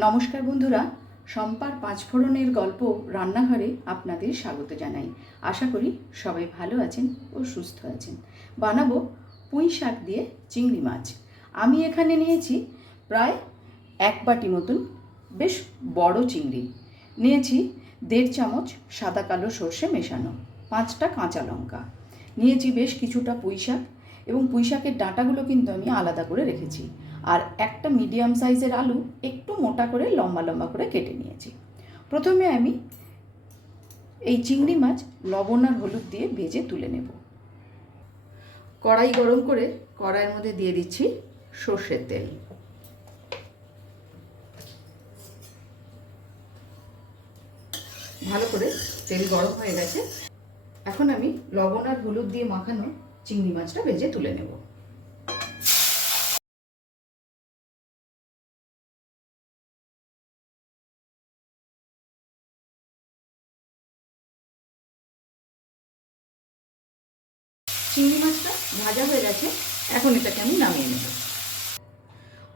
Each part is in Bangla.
নমস্কার বন্ধুরা, সম্পার পাঁচফোড়নের গল্প রান্নাঘরে আপনাদের স্বাগত জানাই। আশা করি সবাই ভালো আছেন ও সুস্থ আছেন। বানাবো পুঁই শাক দিয়ে চিংড়ি মাছ। আমি এখানে নিয়েছি প্রায় এক বাটি মতন বেশ বড় চিংড়ি। নিয়েছি দেড় চামচ সাদা কালো সর্ষে মেশানো, পাঁচটা কাঁচা লঙ্কা। নিয়েছি বেশ কিছুটা পুঁই শাক এবং পুঁই শাকের ডাঁটাগুলো কিন্তু আমি আলাদা করে রেখেছি। আর একটা মিডিয়াম সাইজের আলু একটু মোটা করে, লম্বা লম্বা করে কেটে নিয়েছি। প্রথমে আমি এই চিংড়ি মাছ লবণ আর হলুদ দিয়ে ভেজে তুলে নেব। কড়াই গরম করে কড়াইয়ের মধ্যে দিয়ে দিচ্ছি সর্ষের তেল। ভালো করে তেল গরম হয়ে গেছে। এখন আমি লবণ আর হলুদ দিয়ে মাখানো চিংড়ি মাছটা ভেজে তুলে নেব। চিংড়ি মাছটা ভাজা হয়ে গেছে, এখন এটাকে আমি নামিয়ে নেব।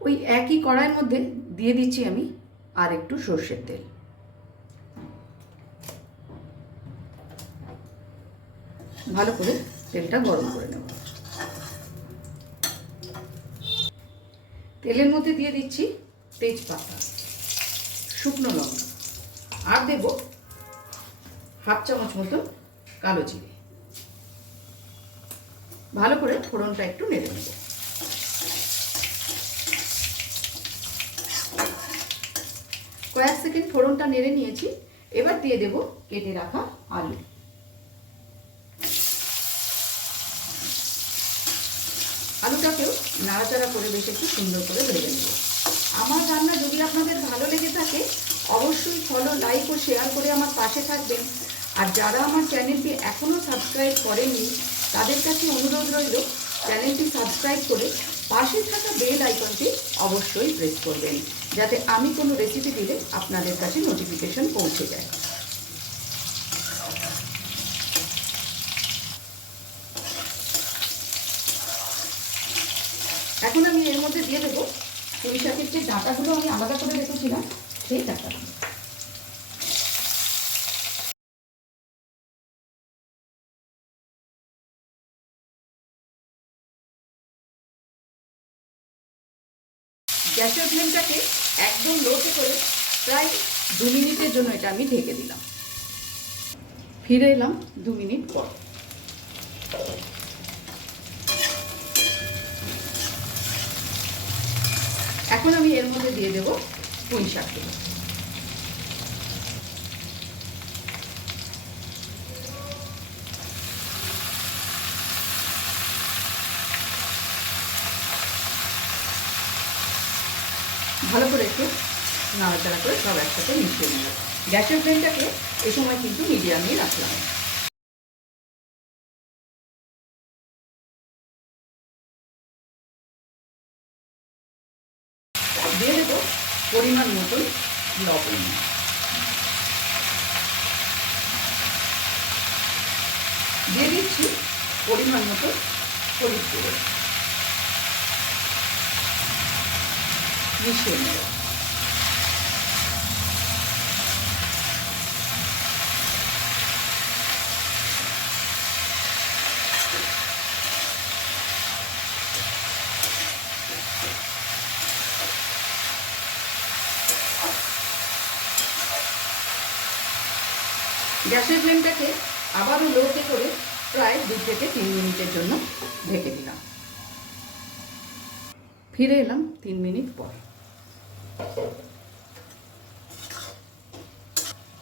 ওই একই কড়াইয়ের মধ্যে দিয়ে দিচ্ছি আমি আর একটু সর্ষের তেল। ভালো করে তেলটা গরম করে নেব। তেলের মধ্যে দিয়ে দিচ্ছি তেজপাতা, শুকনো লঙ্কা, আর দেব হাফ চামচ মতো কালো জিরে। ভালো করে ফোড়নটা একটু নেড়ে নেব। কয়েক সেকেন্ড ফোড়নটা নেড়ে নিয়েছি, এবার দিয়ে দেব কেটে রাখা আলু। আলুটাকেও নাড়াচাড়া করে বেশ একটু সুন্দর করে ভেজে নেব। আমার রান্না যদি আপনাদের ভালো লেগে থাকে, অবশ্যই ফলো লাইক ও শেয়ার করে আমার পাশে থাকবেন। আর যারা আমার চ্যানেলটি এখনও সাবস্ক্রাইব করেননি তাদের কাছে অনুরোধ রইল চ্যানেলটি সাবস্ক্রাইব করে পাশে থাকা বেল আইকনটি অবশ্যই প্রেস করবেন, যাতে আমি কোনো রেসিপি দিলে আপনাদের কাছে নোটিফিকেশন পৌঁছে যায়। এখন আমি এর মধ্যে দিয়ে দেবো, পুঁই শাকের যে ডাঁটাগুলো আমি আলাদা করে রেখেছিলাম, সেই ডাঁটাগুলো। গ্যাসের ফ্লেমটাকে একদম লোতে করে প্রায় দু মিনিটের জন্য এটা আমি ঢেকে দিলাম। ফিরে এলাম দু মিনিট পর। এখন আমি এর মধ্যে দিয়ে দেবো পুঁই শাকগুলো ভালো করে একটু নাড়াচাড়া করে সব একসাথে মিশিয়ে নেব। গ্যাসের ফ্লেমটাকে এ সময় কিন্তু মিডিয়ামেই রাখলাম। দিয়ে দেবো পরিমাণ মতন লবণ। দিয়ে দিচ্ছি পরিমাণ মতো হলুদ গুঁড়ো। মিশিয়ে নেব। গ্যাসের ফ্লেমটাকে আবারও লোতে করে প্রায় দু থেকে তিন মিনিটের জন্য ঢেকে দিলাম। ফিরে এলাম তিন মিনিট পর।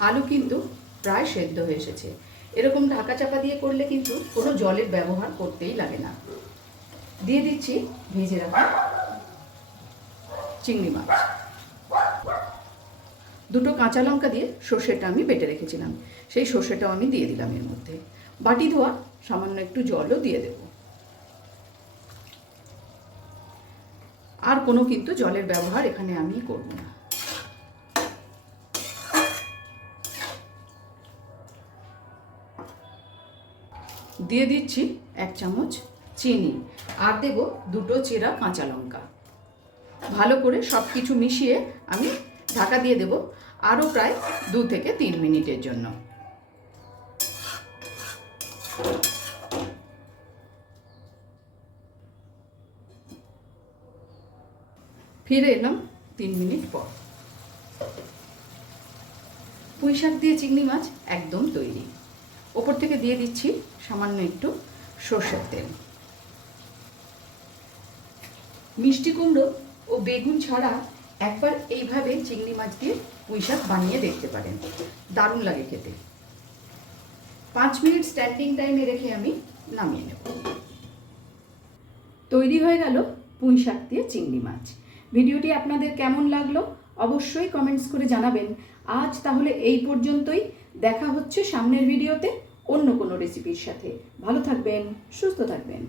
আলু কিন্তু প্রায় সেদ্ধ হয়ে এসেছে। এরকম ঢাকা চাপা দিয়ে করলে কিন্তু কোনো জলের ব্যবহার করতেই লাগে না। দিয়ে দিচ্ছি ভেজে রাখা চিংড়ি মাছ। দুটো কাঁচা লঙ্কা দিয়ে সর্ষেটা আমি বেটে রেখেছিলাম। সেই সর্ষেটাও আমি দিয়ে দিলাম এর মধ্যে। বাটি ধোয়া, সামান্য একটু জলও দিয়ে দেব। আর কোনো কিন্তু জলের ব্যবহার এখানে আমি করব না। দিয়ে দিচ্ছি এক চামচ চিনি আর দেব দুটো চেরা কাঁচা লঙ্কা। ভালো করে সব কিছু মিশিয়ে আমি ঢাকা দিয়ে দেব আরও প্রায় দু থেকে তিন মিনিটের জন্য। ফিরে এলাম তিন মিনিট পর। পুঁই শাক দিয়ে চিংড়ি মাছ একদম তৈরি। ওপর থেকে দিয়ে দিচ্ছি সামান্য একটু সর্ষের তেল। মিষ্টি কুমড়ো ও বেগুন ছাড়া একবার এইভাবে চিংড়ি মাছ দিয়ে পুঁই শাক বানিয়ে দেখতে পারেন। দারুণ লাগে খেতে। পাঁচ মিনিট স্ট্যান্ডিং টাইমে রেখে আমি নামিয়ে নেব। তৈরি হয়ে গেল পুঁই শাক দিয়ে চিংড়ি মাছ। ভিডিওটি আপনাদের কেমন লাগল অবশ্যই কমেন্টস করে জানাবেন। আজ তাহলে এই পর্যন্তই। দেখা হচ্ছে সামনের ভিডিওতে অন্য কোনো রেসিপির সাথে। ভালো থাকবেন, সুস্থ থাকবেন।